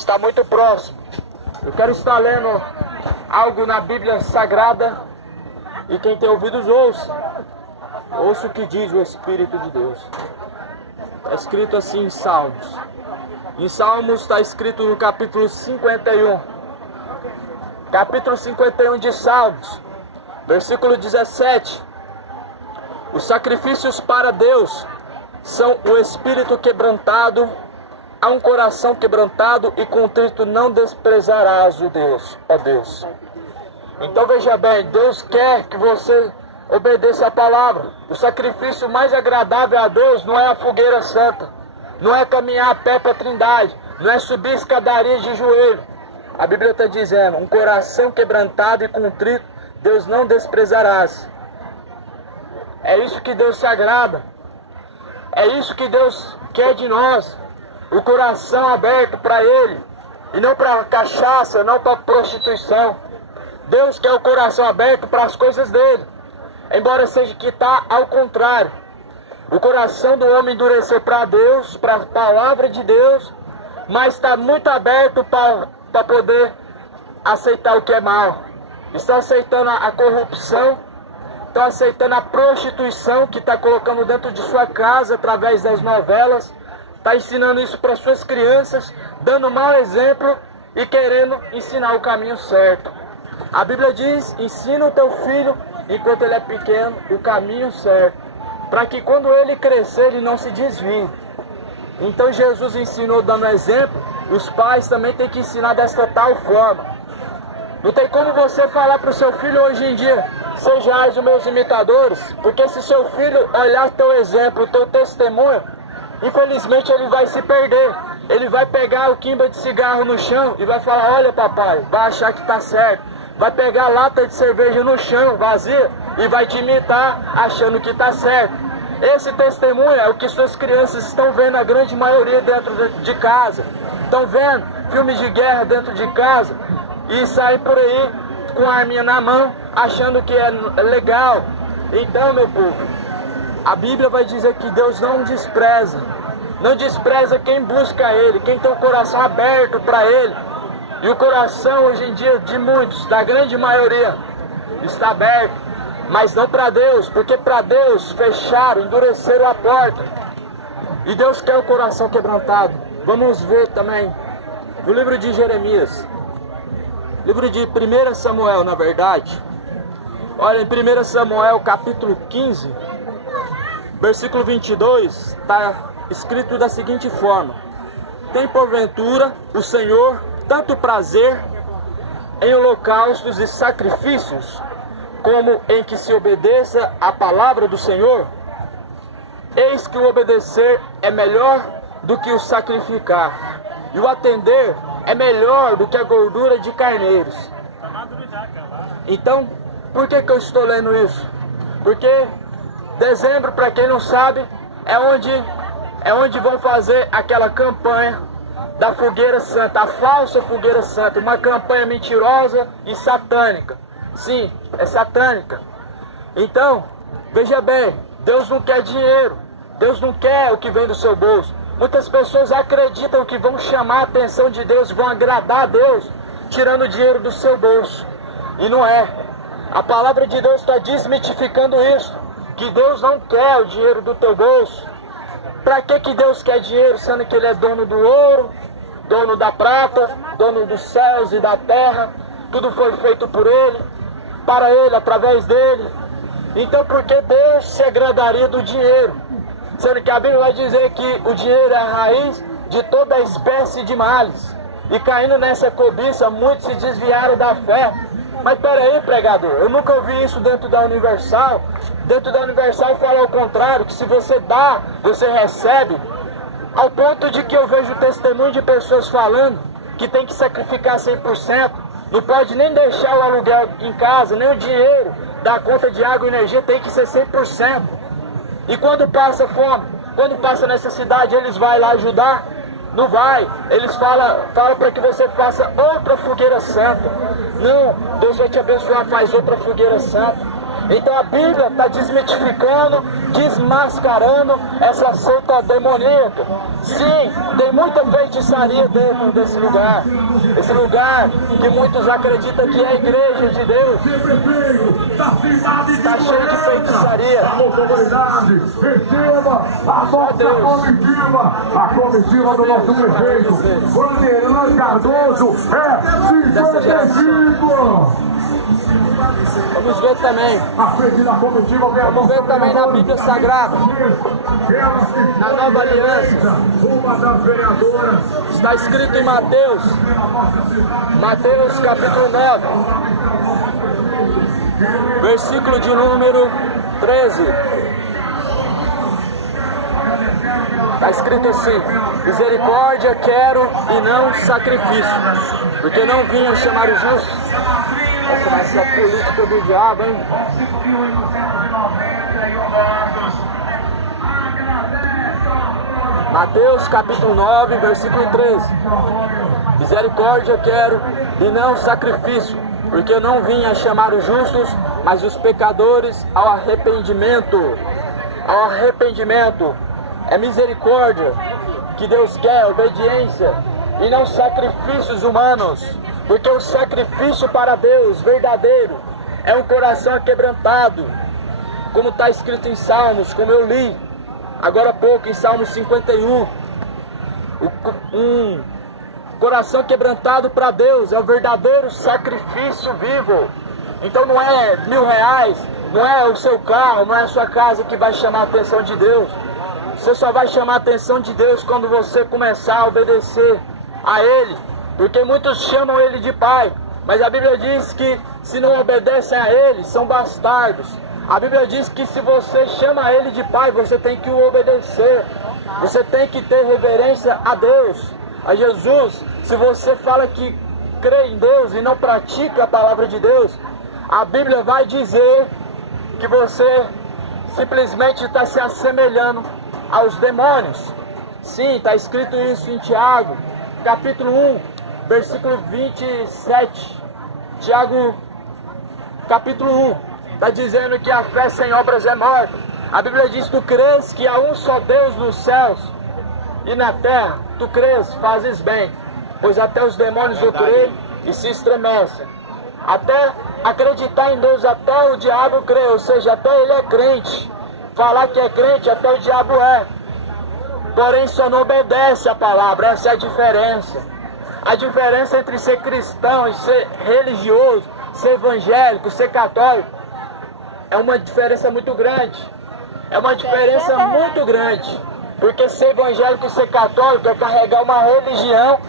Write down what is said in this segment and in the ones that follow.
está muito próximo. Eu quero estar lendo algo na Bíblia Sagrada e quem tem ouvidos ouça. Ouça o que diz o Espírito de Deus. Está escrito assim em Salmos. Em Salmos está escrito no capítulo 51. Capítulo 51 de Salmos, versículo 17. Os sacrifícios para Deus são o espírito quebrantado, a um coração quebrantado e contrito não desprezarás o Deus, ó Deus. Então veja bem, Deus quer que você obedeça a palavra. O sacrifício mais agradável a Deus não é a fogueira santa, não é caminhar a pé para a Trindade, não é subir escadarias de joelho. A Bíblia está dizendo, um coração quebrantado e contrito, Deus não desprezarás. É isso que Deus se agrada. É isso que Deus quer de nós. O coração aberto para Ele. E não para cachaça, não para prostituição. Deus quer o coração aberto para as coisas dele. Embora seja que está ao contrário. O coração do homem endurecer para Deus, para a palavra de Deus, mas está muito aberto para poder aceitar o que é mal. Está aceitando a corrupção, está aceitando a prostituição que está colocando dentro de sua casa através das novelas, está ensinando isso para suas crianças, dando um mau exemplo e querendo ensinar o caminho certo. A Bíblia diz, ensina o teu filho, enquanto ele é pequeno, o caminho certo, para que quando ele crescer, ele não se desvie. Então Jesus ensinou dando exemplo, os pais também têm que ensinar desta tal forma. Não tem como você falar para o seu filho hoje em dia, sejais os meus imitadores, porque se seu filho olhar teu exemplo, teu testemunho, infelizmente ele vai se perder. Ele vai pegar o quimba de cigarro no chão e vai falar, olha papai, vai achar que está certo. Vai pegar a lata de cerveja no chão, vazia, e vai te imitar achando que está certo. Esse testemunho é o que suas crianças estão vendo, a grande maioria dentro de casa. Estão vendo filmes de guerra dentro de casa e saem por aí com a arminha na mão, achando que é legal. Então, meu povo, a Bíblia vai dizer que Deus não despreza quem busca Ele, quem tem o coração aberto para Ele. E o coração hoje em dia de muitos, da grande maioria, está aberto, mas não para Deus, porque para Deus fecharam, endureceram a porta. E Deus quer o coração quebrantado. Vamos ver também no livro de Jeremias, livro de 1 Samuel, na verdade. Olha, em 1 Samuel capítulo 15, versículo 22, está escrito da seguinte forma: tem porventura o Senhor tanto prazer em holocaustos e sacrifícios, como em que se obedeça a palavra do Senhor? Eis que o obedecer é melhor do que o sacrificar, e o atender é melhor do que a gordura de carneiros. Então, por que eu estou lendo isso? Porque dezembro, para quem não sabe, é onde vão fazer aquela campanha da fogueira santa, a falsa fogueira santa, uma campanha mentirosa e satânica. Sim, é satânica. Então, veja bem, Deus não quer dinheiro, Deus não quer o que vem do seu bolso. Muitas pessoas acreditam que vão chamar a atenção de Deus, vão agradar a Deus, tirando o dinheiro do seu bolso. E não é. A palavra de Deus está desmitificando isso, que Deus não quer o dinheiro do teu bolso. Para que Deus quer dinheiro, sendo que Ele é dono do ouro, dono da prata, dono dos céus e da terra? Tudo foi feito por Ele, para Ele, através dEle. Então por que Deus se agradaria do dinheiro? Sendo que a Bíblia vai dizer que o dinheiro é a raiz de toda espécie de males. E caindo nessa cobiça, muitos se desviaram da fé. Mas peraí, pregador, eu nunca ouvi isso dentro da Universal. Dentro da Universal fala ao contrário, que se você dá, você recebe. Ao ponto de que eu vejo testemunho de pessoas falando que tem que sacrificar 100%, não pode nem deixar o aluguel em casa, nem o dinheiro da conta de água e energia, tem que ser 100%. E quando passa fome, quando passa necessidade, eles vão lá ajudar? Não vai. Eles falam para que você faça outra fogueira santa. Não, Deus vai te abençoar, faz outra fogueira santa. Então a Bíblia está desmitificando, desmascarando essa seita demoníaca. Sim, tem muita feitiçaria dentro desse lugar. Esse lugar que muitos acreditam que é a igreja de Deus. Está cheio de feitiçaria. Receba a nossa comitiva do nosso prefeito. Vanderlan Cardoso é 55. Vamos ver também. Vamos ver também na Bíblia Sagrada. Na Nova Aliança. Está escrito em Mateus. Mateus capítulo 9. Versículo de número 13. Está escrito assim: misericórdia quero e não sacrifício, porque não vinha chamar os justos. Essa vai ser a política do diabo, hein? Mateus capítulo 9, versículo 13. Misericórdia quero e não sacrifício, porque não vinha chamar os justos, mas os pecadores ao arrependimento. Ao arrependimento. É misericórdia que Deus quer, obediência, e não sacrifícios humanos. Porque o sacrifício para Deus verdadeiro é um coração aquebrantado, como está escrito em Salmos, como eu li agora há pouco em Salmos 51. Um coração quebrantado para Deus é o verdadeiro sacrifício vivo. Então não é R$1.000, não é o seu carro, não é a sua casa que vai chamar a atenção de Deus. Você só vai chamar a atenção de Deus quando você começar a obedecer a Ele. Porque muitos chamam Ele de Pai, mas a Bíblia diz que se não obedecem a Ele, são bastardos. A Bíblia diz que se você chama Ele de Pai, você tem que o obedecer. Você tem que ter reverência a Deus, a Jesus. Se você fala que crê em Deus e não pratica a palavra de Deus, a Bíblia vai dizer que você simplesmente está se assemelhando aos demônios. Sim, está escrito isso em Tiago, capítulo 1, versículo 27. Tiago, capítulo 1, está dizendo que a fé sem obras é morta. A Bíblia diz: tu crês que há um só Deus nos céus e na terra? Tu crês, fazes bem, pois até os demônios o creem e se estremecem. Até acreditar em Deus, até o diabo crê, ou seja, até ele é crente. Falar que é crente, até o diabo é. Porém só não obedece a palavra. Essa é a diferença. A diferença entre ser cristão e ser religioso, ser evangélico, ser católico, é uma diferença muito grande. É uma diferença muito grande. Porque ser evangélico e ser católico é carregar uma religião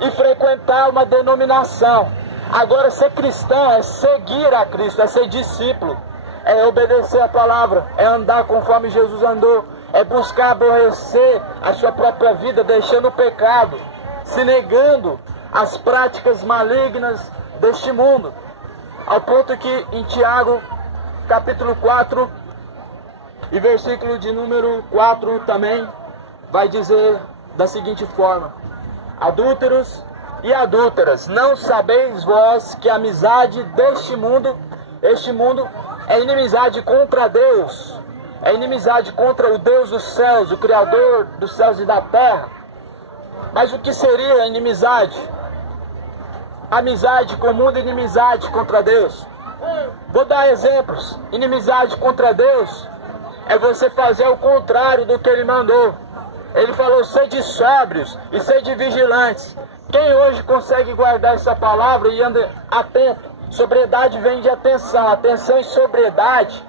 e frequentar uma denominação. Agora ser cristão é seguir a Cristo, é ser discípulo, é obedecer a palavra, é andar conforme Jesus andou, é buscar aborrecer a sua própria vida, deixando o pecado, se negando às práticas malignas deste mundo. Ao ponto que em Tiago, capítulo 4, e versículo de número 4 também, vai dizer da seguinte forma: adúlteros e adúlteras, não sabeis vós que a amizade deste mundo, este mundo, é inimizade contra Deus, é inimizade contra o Deus dos céus, o Criador dos céus e da terra? Mas o que seria inimizade? Amizade com o mundo e inimizade contra Deus. Vou dar exemplos. Inimizade contra Deus é você fazer o contrário do que Ele mandou. Ele falou: sede sóbrios e sede vigilantes. Quem hoje consegue guardar essa palavra e anda atento? Sobriedade vem de atenção. Atenção e sobriedade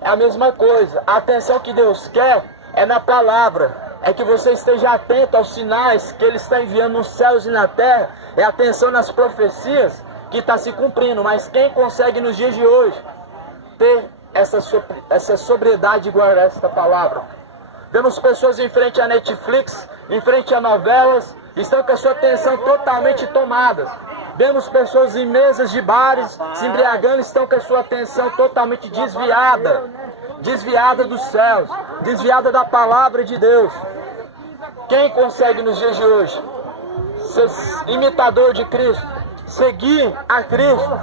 é a mesma coisa. A atenção que Deus quer é na palavra. É que você esteja atento aos sinais que Ele está enviando nos céus e na terra. É atenção nas profecias que está se cumprindo. Mas quem consegue nos dias de hoje ter essa sobriedade e guardar esta palavra? Vemos pessoas em frente à Netflix, em frente a novelas, estão com a sua atenção totalmente tomadas. Vemos pessoas em mesas de bares, se embriagando, estão com a sua atenção totalmente desviada. Desviada dos céus, desviada da palavra de Deus. Quem consegue nos dias de hoje ser imitador de Cristo, seguir a Cristo,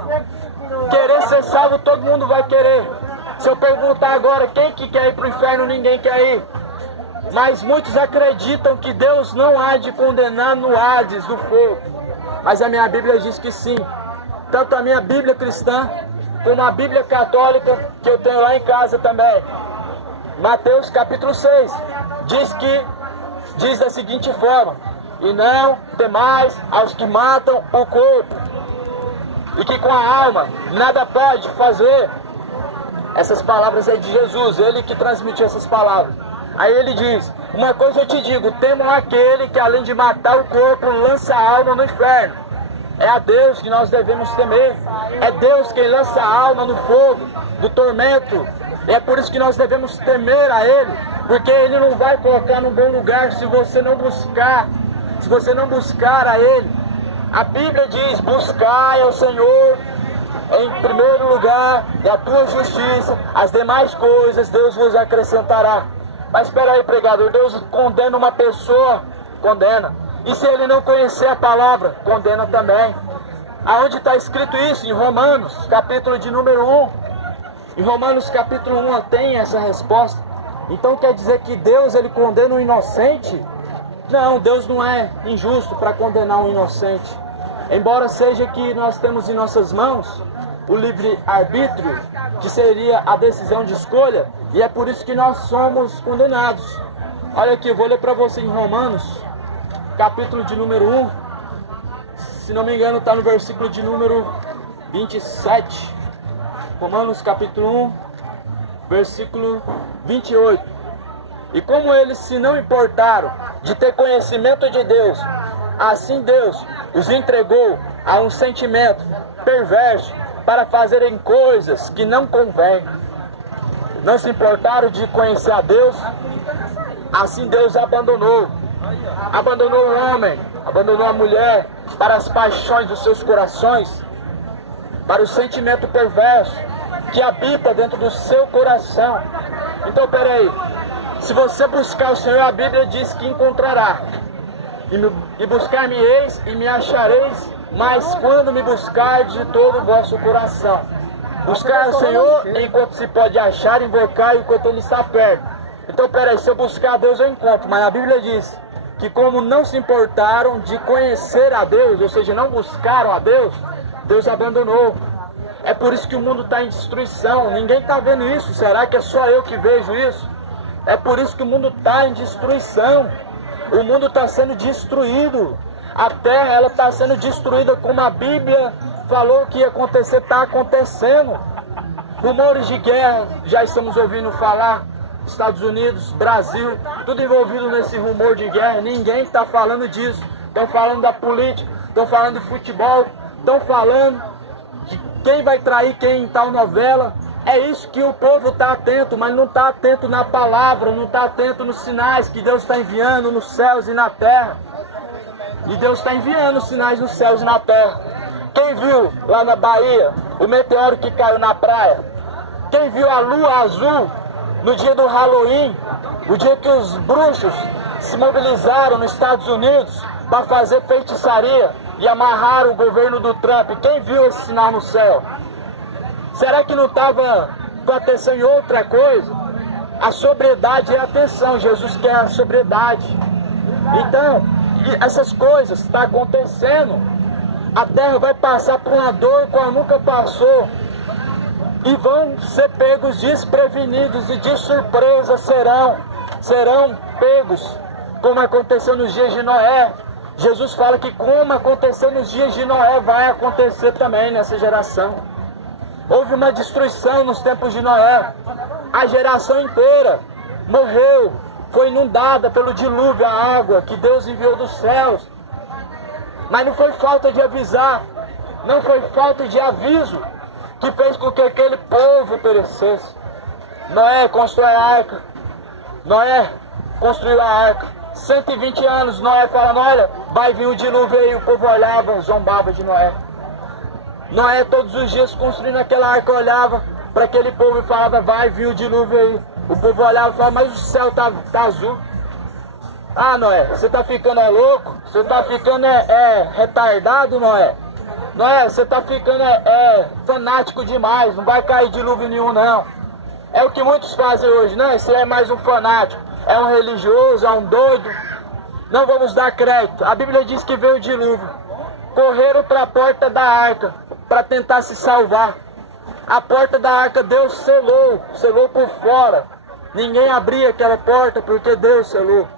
querer ser salvo, todo mundo vai querer. Se eu perguntar agora quem que quer ir para o inferno, ninguém quer ir. Mas muitos acreditam que Deus não há de condenar no Hades do fogo. Mas a minha Bíblia diz que sim. Tanto a minha Bíblia cristã, como a Bíblia católica, que eu tenho lá em casa também. Mateus capítulo 6, diz da seguinte forma: e não temais aos que matam o corpo, e que com a alma nada pode fazer. Essas palavras é de Jesus, ele que transmitiu essas palavras. Aí ele diz: uma coisa eu te digo, temam aquele que além de matar o corpo, lança a alma no inferno. É a Deus que nós devemos temer. É Deus quem lança a alma no fogo, do tormento. E é por isso que nós devemos temer a Ele, porque Ele não vai colocar num bom lugar se você não buscar. Se você não buscar a Ele. A Bíblia diz: buscai ao Senhor em primeiro lugar da tua justiça, as demais coisas Deus vos acrescentará. Mas espera aí, pregador, Deus condena uma pessoa? Condena. E se ele não conhecer a palavra? Condena também. Aonde está escrito isso? Em Romanos, capítulo de número 1. Em Romanos capítulo 1 tem essa resposta. Então quer dizer que Deus ele condena o inocente? Não, Deus não é injusto para condenar um inocente. Embora seja que nós temos em nossas mãos o livre-arbítrio, que seria a decisão de escolha, e é por isso que nós somos condenados. Olha aqui, eu vou ler para você em Romanos, capítulo de número 1, se não me engano está no versículo de número 27. Romanos capítulo 1, versículo 28. E como eles se não importaram de ter conhecimento de Deus, assim Deus os entregou a um sentimento perverso para fazerem coisas que não convêm. Não se importaram de conhecer a Deus, assim Deus abandonou o homem, abandonou a mulher para as paixões dos seus corações, para o sentimento perverso que habita dentro do seu coração. Então peraí, se você buscar o Senhor, a Bíblia diz que encontrará. E buscar-me-eis e me achareis, mas quando me buscardes de todo o vosso coração. Buscar o Senhor enquanto se pode achar, invocar enquanto Ele está perto. Então peraí, se eu buscar a Deus eu encontro, mas a Bíblia diz que como não se importaram de conhecer a Deus, ou seja, não buscaram a Deus, Deus abandonou. É por isso que o mundo está em destruição. Ninguém está vendo isso. Será que é só eu que vejo isso? É por isso que o mundo está em destruição. O mundo está sendo destruído. A terra ela está sendo destruída como a Bíblia falou que ia acontecer, está acontecendo. Rumores de guerra, já estamos ouvindo falar. Estados Unidos, Brasil, tudo envolvido nesse rumor de guerra. Ninguém está falando disso. Estão falando da política, estão falando de futebol, estão falando de quem vai trair quem em tal novela. É isso que o povo está atento, mas não está atento na palavra, não está atento nos sinais que Deus está enviando nos céus e na terra. E Deus está enviando sinais nos céus e na terra. Quem viu lá na Bahia o meteoro que caiu na praia? Quem viu a lua azul no dia do Halloween? O dia que os bruxos se mobilizaram nos Estados Unidos para fazer feitiçaria e amarraram o governo do Trump. Quem viu esse sinal no céu? Será que não estava acontecendo em outra coisa? A sobriedade é a atenção. Jesus quer a sobriedade. Então, essas coisas estão acontecendo. A terra vai passar por uma dor como nunca passou. E vão ser pegos desprevenidos e de surpresa serão pegos, como aconteceu nos dias de Noé. Jesus fala que como aconteceu nos dias de Noé, vai acontecer também nessa geração. Houve uma destruição nos tempos de Noé. A geração inteira morreu, foi inundada pelo dilúvio, a água que Deus enviou dos céus. Mas não foi falta de avisar, não foi falta de aviso que fez com que aquele povo perecesse. Noé constrói a arca. Noé construiu a arca. 120 anos, Noé falando, olha, vai vir o dilúvio aí. O povo olhava, zombava de Noé. Noé todos os dias construindo aquela arca, olhava para aquele povo e falava, vai vir o dilúvio aí. O povo olhava e falava, mas o céu tá azul. Ah, Noé, você tá ficando louco? Você tá ficando retardado, Noé? Noé, você tá ficando fanático demais, não vai cair dilúvio nenhum não. É o que muitos fazem hoje. Não, esse é mais um fanático, é um religioso, é um doido. Não vamos dar crédito. A Bíblia diz que veio o dilúvio. Correram para a porta da arca para tentar se salvar. A porta da arca Deus selou por fora. Ninguém abria aquela porta porque Deus selou.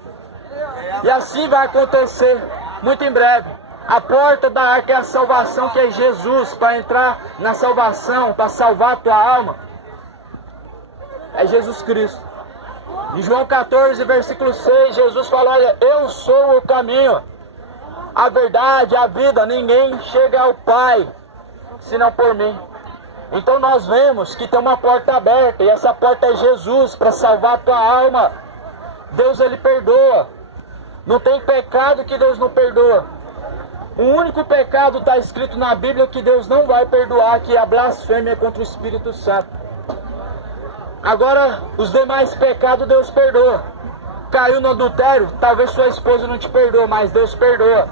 E assim vai acontecer muito em breve. A porta da arca é a salvação, que é Jesus. Para entrar na salvação, para salvar a tua alma, é Jesus Cristo. Em João 14, versículo 6, Jesus fala: olha, eu sou o caminho, a verdade, a vida. Ninguém chega ao Pai senão por mim. Então nós vemos que tem uma porta aberta, e essa porta é Jesus, para salvar a tua alma. Deus, Ele perdoa. Não tem pecado que Deus não perdoa. O único pecado está escrito na Bíblia que Deus não vai perdoar, que é a blasfêmia contra o Espírito Santo. Agora, os demais pecados Deus perdoa. Caiu no adultério, talvez sua esposa não te perdoa, mas Deus perdoa.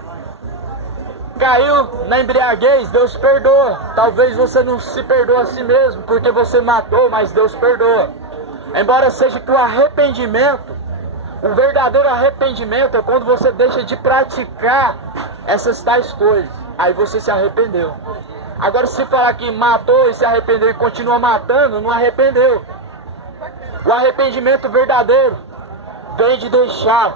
Caiu na embriaguez, Deus perdoa. Talvez você não se perdoa a si mesmo, porque você matou, mas Deus perdoa. Embora seja que o arrependimento, o verdadeiro arrependimento é quando você deixa de praticar essas tais coisas. Aí você se arrependeu. Agora, se falar que matou e se arrependeu e continua matando, não arrependeu. O arrependimento verdadeiro vem de deixar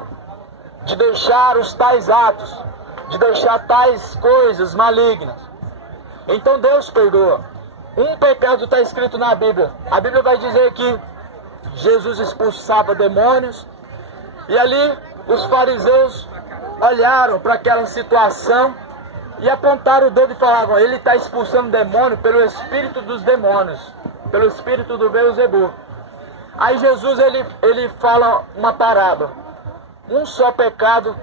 os tais atos, de deixar tais coisas malignas. Então Deus perdoa. Um pecado está escrito na Bíblia. A Bíblia vai dizer que Jesus expulsava demônios. E ali os fariseus olharam para aquela situação e apontaram o dedo e falavam: ele está expulsando demônio pelo espírito dos demônios, pelo espírito do Beelzebub. Aí Jesus ele fala uma parábola: um só pecado,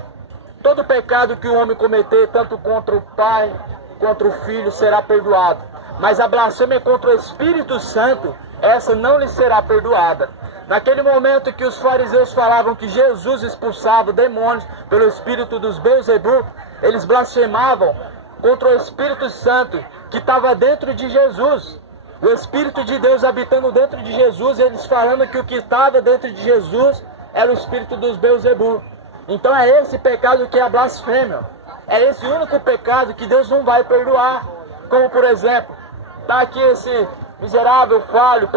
todo pecado que o homem cometer, tanto contra o Pai, contra o Filho, será perdoado. Mas a blasfêmia contra o Espírito Santo, essa não lhe será perdoada. Naquele momento que os fariseus falavam que Jesus expulsava demônios pelo espírito dos Beelzebub, eles blasfemavam contra o Espírito Santo que estava dentro de Jesus. O Espírito de Deus habitando dentro de Jesus, eles falando que o que estava dentro de Jesus era o espírito dos Beelzebub. Então é esse pecado que é a blasfêmia. É esse único pecado que Deus não vai perdoar. Como, por exemplo, está aqui esse miserável, falho,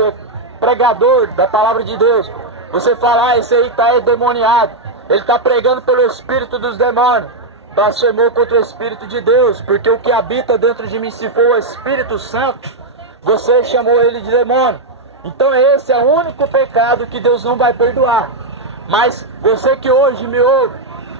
pregador da palavra de Deus. Você fala: esse aí está endemoniado, ele está pregando pelo espírito dos demônios. Blasfemou contra o Espírito de Deus, porque o que habita dentro de mim, se for o Espírito Santo, você chamou ele de demônio. Então esse é o único pecado que Deus não vai perdoar. Mas você que hoje me ouve,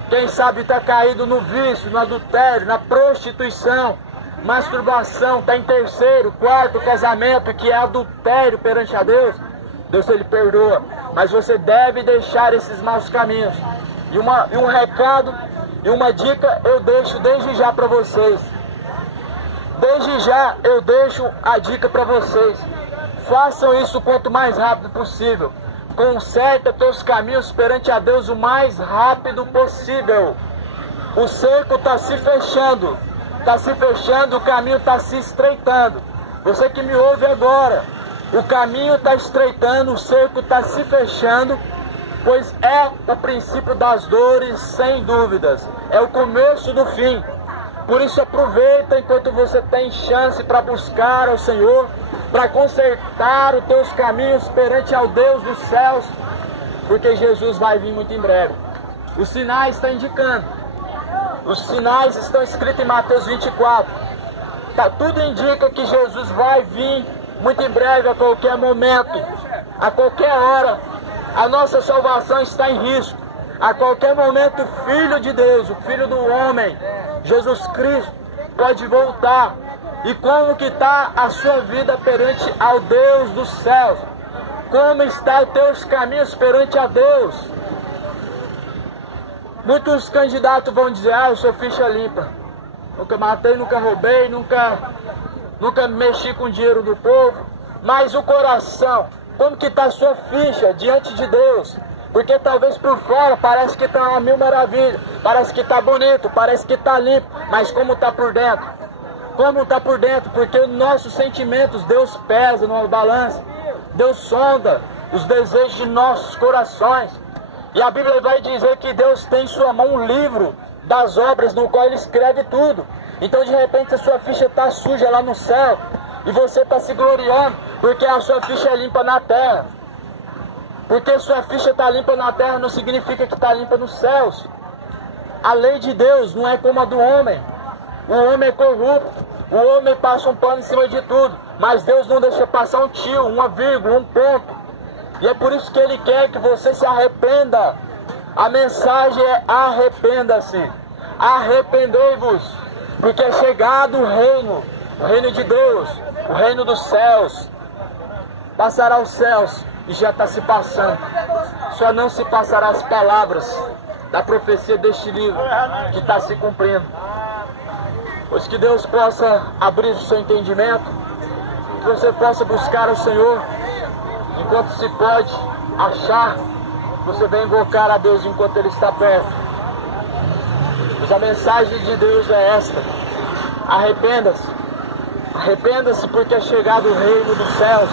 quem sabe está caído no vício, no adultério, na prostituição, masturbação, está em terceiro, quarto casamento, que é adultério perante a Deus, Deus, Ele perdoa. Mas você deve deixar esses maus caminhos. E um recado e uma dica eu deixo desde já para vocês. Desde já eu deixo a dica para vocês. Façam isso quanto mais rápido possível. Conserta teus caminhos perante a Deus o mais rápido possível. O cerco está se fechando. Está se fechando, o caminho está se estreitando. Você que me ouve agora, o caminho está estreitando, o cerco está se fechando, pois é o princípio das dores, sem dúvidas. É o começo do fim. Por isso aproveita enquanto você tem chance para buscar ao Senhor, para consertar os teus caminhos perante ao Deus dos céus, porque Jesus vai vir muito em breve. Os sinais estão indicando. Os sinais estão escritos em Mateus 24. Tudo indica que Jesus vai vir muito em breve, a qualquer momento, a qualquer hora. A nossa salvação está em risco. A qualquer momento o Filho de Deus, o Filho do homem, Jesus Cristo, pode voltar. E como que está a sua vida perante ao Deus dos céus? Como estão os teus caminhos perante a Deus? Muitos candidatos vão dizer: eu sou ficha limpa. Nunca matei, nunca roubei, nunca mexi com o dinheiro do povo. Mas o coração, como que está a sua ficha diante de Deus? Porque talvez por fora parece que está uma mil maravilha, parece que está bonito, parece que está limpo. Mas como está por dentro? Como está por dentro? Porque nossos sentimentos Deus pesa numa balança. Deus sonda os desejos de nossos corações. E a Bíblia vai dizer que Deus tem em sua mão um livro das obras no qual Ele escreve tudo. Então de repente a sua ficha está suja lá no céu e você está se gloriando porque a sua ficha é limpa na terra. Porque sua ficha está limpa na terra não significa que está limpa nos céus. A lei de Deus não é como a do homem. O homem é corrupto, o homem passa um pano em cima de tudo, mas Deus não deixa passar um tio, uma vírgula, um ponto. E é por isso que Ele quer que você se arrependa. A mensagem é: arrependa-se, arrependei-vos, porque é chegado o reino de Deus, o reino dos céus. Passará os céus e já está se passando. Só não se passará as palavras da profecia deste livro que está se cumprindo. Pois que Deus possa abrir o seu entendimento, que você possa buscar o Senhor enquanto se pode achar. Você vem invocar a Deus enquanto Ele está perto. Pois a mensagem de Deus é esta: arrependa-se, arrependa-se, porque é chegado o reino dos céus.